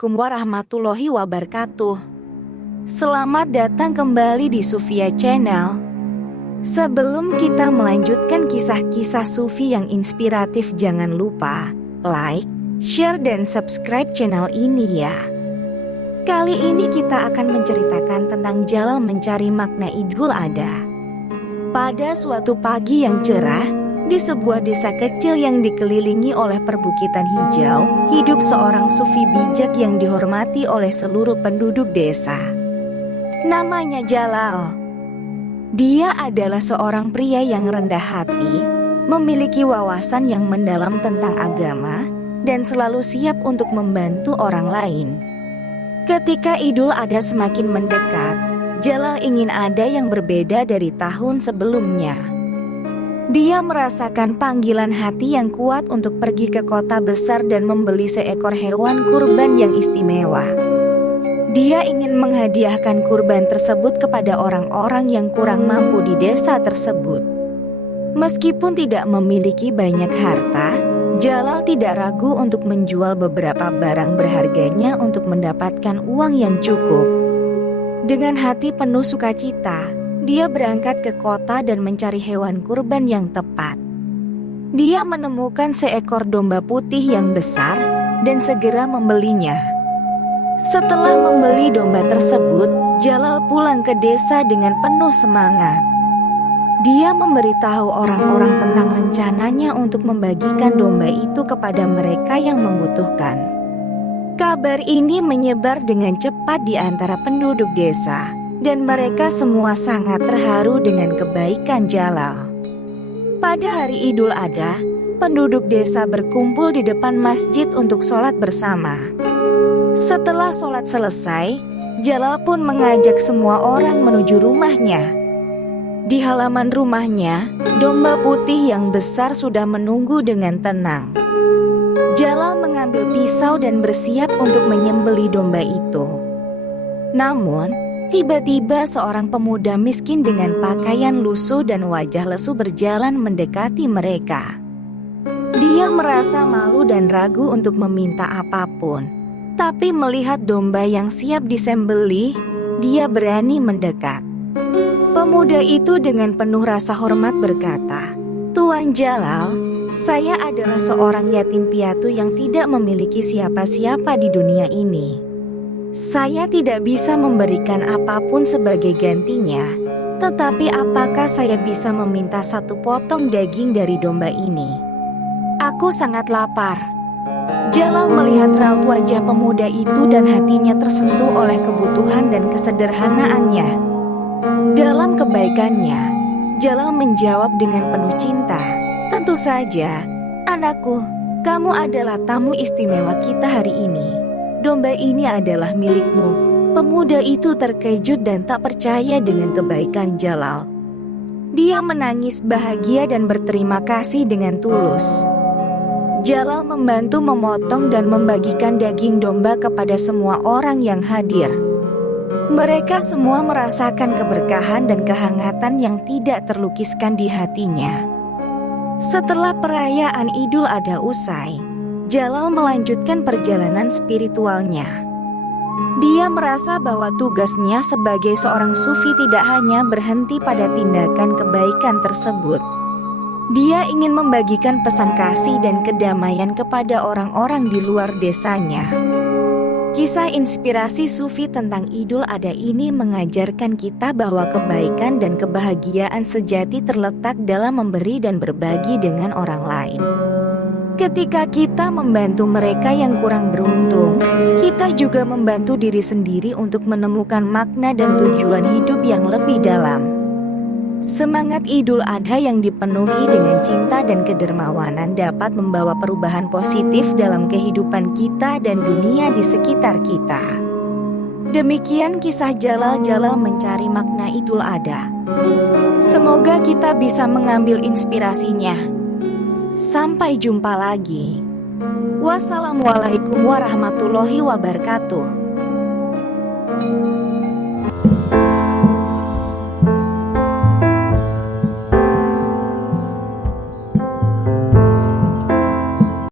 Assalamualaikum warahmatullahi wabarakatuh. Selamat datang kembali di Sufia Channel. Sebelum kita melanjutkan kisah-kisah Sufi yang inspiratif, jangan lupa like, share, dan subscribe channel ini ya. Kali ini kita akan menceritakan tentang Jalal mencari makna Idul Adha. Pada suatu pagi yang cerah, di sebuah desa kecil yang dikelilingi oleh perbukitan hijau, hidup seorang sufi bijak yang dihormati oleh seluruh penduduk desa. Namanya Jalal. Dia adalah seorang pria yang rendah hati, memiliki wawasan yang mendalam tentang agama, dan selalu siap untuk membantu orang lain. Ketika Idul Adha semakin mendekat, Jalal ingin ada yang berbeda dari tahun sebelumnya. Dia merasakan panggilan hati yang kuat untuk pergi ke kota besar dan membeli seekor hewan kurban yang istimewa. Dia ingin menghadiahkan kurban tersebut kepada orang-orang yang kurang mampu di desa tersebut. Meskipun tidak memiliki banyak harta, Jalal tidak ragu untuk menjual beberapa barang berharganya untuk mendapatkan uang yang cukup. Dengan hati penuh sukacita, dia berangkat ke kota dan mencari hewan kurban yang tepat. Dia menemukan seekor domba putih yang besar dan segera membelinya. Setelah membeli domba tersebut, Jalal pulang ke desa dengan penuh semangat. Dia memberitahu orang-orang tentang rencananya untuk membagikan domba itu kepada mereka yang membutuhkan. Kabar ini menyebar dengan cepat di antara penduduk desa, dan mereka semua sangat terharu dengan kebaikan Jalal. Pada hari Idul Adha, penduduk desa berkumpul di depan masjid untuk sholat bersama. Setelah sholat selesai, Jalal pun mengajak semua orang menuju rumahnya. Di halaman rumahnya, domba putih yang besar sudah menunggu dengan tenang. Jalal mengambil pisau dan bersiap untuk menyembelih domba itu. Namun, tiba-tiba seorang pemuda miskin dengan pakaian lusuh dan wajah lesu berjalan mendekati mereka. Dia merasa malu dan ragu untuk meminta apapun, tapi melihat domba yang siap disembelih, dia berani mendekat. Pemuda itu dengan penuh rasa hormat berkata, "Tuan Jalal, saya adalah seorang yatim piatu yang tidak memiliki siapa-siapa di dunia ini. Saya tidak bisa memberikan apapun sebagai gantinya, tetapi apakah saya bisa meminta satu potong daging dari domba ini? Aku sangat lapar." Jalal melihat raut wajah pemuda itu dan hatinya tersentuh oleh kebutuhan dan kesederhanaannya. Dalam kebaikannya, Jalal menjawab dengan penuh cinta, "Tentu saja, anakku, kamu adalah tamu istimewa kita hari ini. Domba ini adalah milikmu." Pemuda itu terkejut dan tak percaya dengan kebaikan Jalal. Dia menangis bahagia dan berterima kasih dengan tulus. Jalal membantu memotong dan membagikan daging domba kepada semua orang yang hadir. Mereka semua merasakan keberkahan dan kehangatan yang tidak terlukiskan di hatinya. Setelah perayaan Idul Adha usai, Jalal melanjutkan perjalanan spiritualnya. Dia merasa bahwa tugasnya sebagai seorang sufi tidak hanya berhenti pada tindakan kebaikan tersebut. Dia ingin membagikan pesan kasih dan kedamaian kepada orang-orang di luar desanya. Kisah inspirasi sufi tentang Idul Adha ini mengajarkan kita bahwa kebaikan dan kebahagiaan sejati terletak dalam memberi dan berbagi dengan orang lain. Ketika kita membantu mereka yang kurang beruntung, kita juga membantu diri sendiri untuk menemukan makna dan tujuan hidup yang lebih dalam. Semangat Idul Adha yang dipenuhi dengan cinta dan kedermawanan dapat membawa perubahan positif dalam kehidupan kita dan dunia di sekitar kita. Demikian kisah Jalal mencari makna Idul Adha. Semoga kita bisa mengambil inspirasinya. Sampai jumpa lagi. Wassalamualaikum warahmatullahi wabarakatuh.